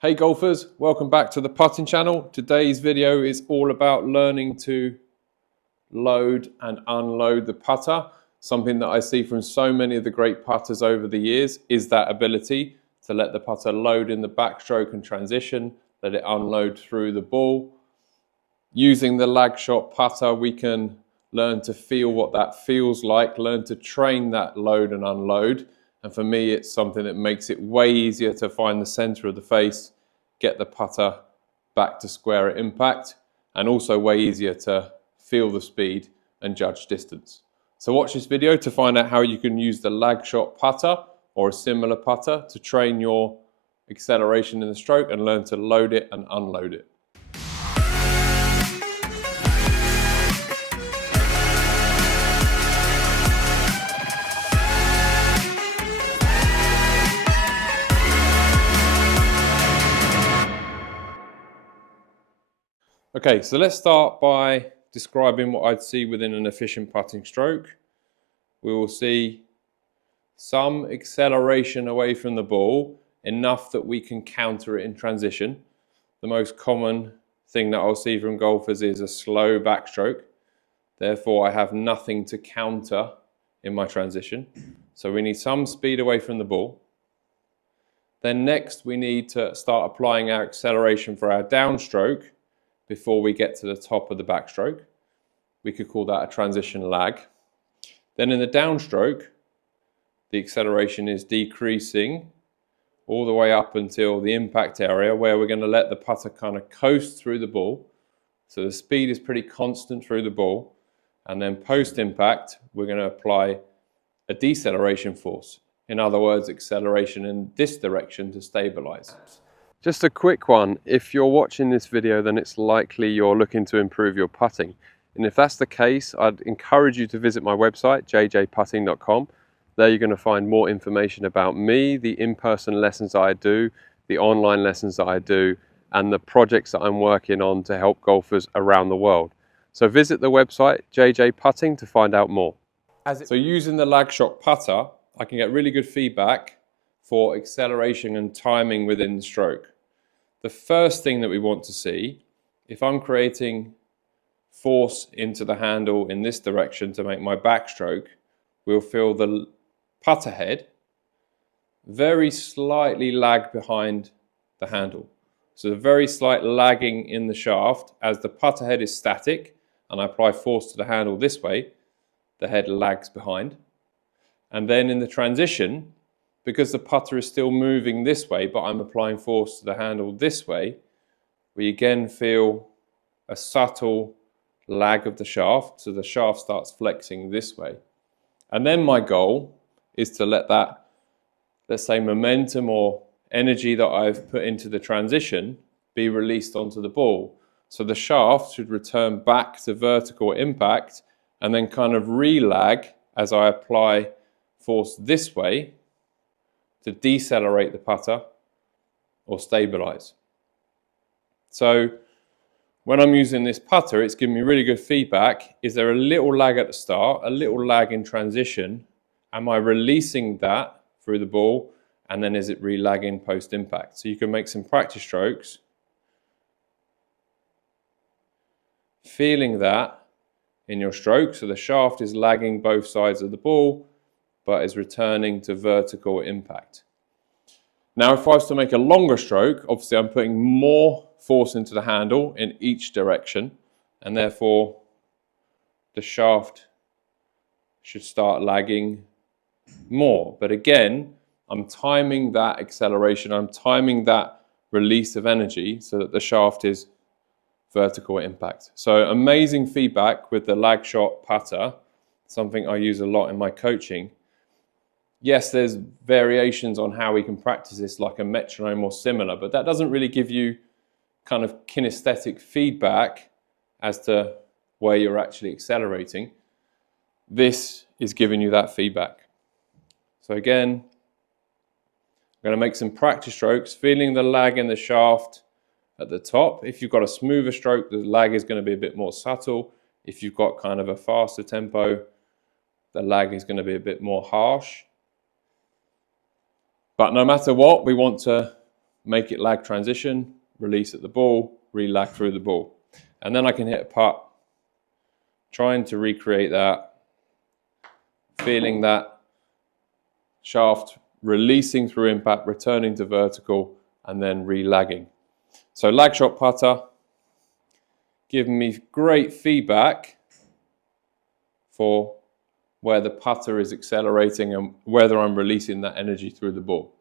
Hey golfers, welcome back to the putting channel. Today's video is all about learning to load and unload the putter. Something that I see from so many of the great putters over the years is that ability to let the putter load in the backstroke and transition, let it unload through the ball. Using the Lagshot Putter, we can learn to feel what that feels like, learn to train that load and unload. And for me, it's something that makes it way easier to find the center of the face, get the putter back to square at impact, and also way easier to feel the speed and judge distance. So watch this video to find out how you can use the Lagshot Putter or a similar putter to train your acceleration in the stroke and learn to load it and unload it. Okay, so let's start by describing what I'd see within an efficient putting stroke. We will see some acceleration away from the ball, enough that we can counter it in transition. The most common thing that I'll see from golfers is a slow backstroke. Therefore, I have nothing to counter in my transition. So we need some speed away from the ball. Then next, we need to start applying our acceleration for our downstroke before we get to the top of the backstroke. We could call that a transition lag. Then in the downstroke, the acceleration is decreasing all the way up until the impact area where we're going to let the putter kind of coast through the ball. So the speed is pretty constant through the ball. And then post-impact, we're going to apply a deceleration force. In other words, acceleration in this direction to stabilize. Just a quick one, if you're watching this video, then it's likely you're looking to improve your putting. And if that's the case, I'd encourage you to visit my website, jjputting.com. There you're going to find more information about me, the in-person lessons I do, the online lessons that I do, and the projects that I'm working on to help golfers around the world. So visit the website, jjputting, to find out more. So using the Lagshot Putter, I can get really good feedback for acceleration and timing within the stroke. The first thing that we want to see, if I'm creating force into the handle in this direction to make my backstroke, we'll feel the putter head very slightly lag behind the handle. So a very slight lagging in the shaft as the putter head is static and I apply force to the handle this way, the head lags behind. And then in the transition, because the putter is still moving this way, but I'm applying force to the handle this way, we again feel a subtle lag of the shaft, so the shaft starts flexing this way. And then my goal is to let that, let's say, momentum or energy that I've put into the transition be released onto the ball. So the shaft should return back to vertical impact and then kind of re-lag as I apply force this way to decelerate the putter or stabilize. So when I'm using this putter, it's giving me really good feedback. Is there a little lag at the start, a little lag in transition? Am I releasing that through the ball? And then is it re-lagging post-impact? So you can make some practice strokes, feeling that in your stroke. So the shaft is lagging both sides of the ball, but is returning to vertical impact. Now, if I was to make a longer stroke, obviously I'm putting more force into the handle in each direction, and therefore the shaft should start lagging more. But again, I'm timing that acceleration, I'm timing that release of energy so that the shaft is vertical impact. So amazing feedback with the Lagshot Putter, something I use a lot in my coaching. Yes, there's variations on how we can practice this like a metronome or similar, but that doesn't really give you kind of kinesthetic feedback as to where you're actually accelerating. This is giving you that feedback. So again, I'm going to make some practice strokes, feeling the lag in the shaft at the top. If you've got a smoother stroke, the lag is going to be a bit more subtle. If you've got kind of a faster tempo, the lag is going to be a bit more harsh. But no matter what, we want to make it lag transition, release at the ball, re-lag through the ball. And then I can hit a putt, trying to recreate that, feeling that shaft releasing through impact, returning to vertical, and then re-lagging. So Lagshot Putter, giving me great feedback for where the putter is accelerating and whether I'm releasing that energy through the ball.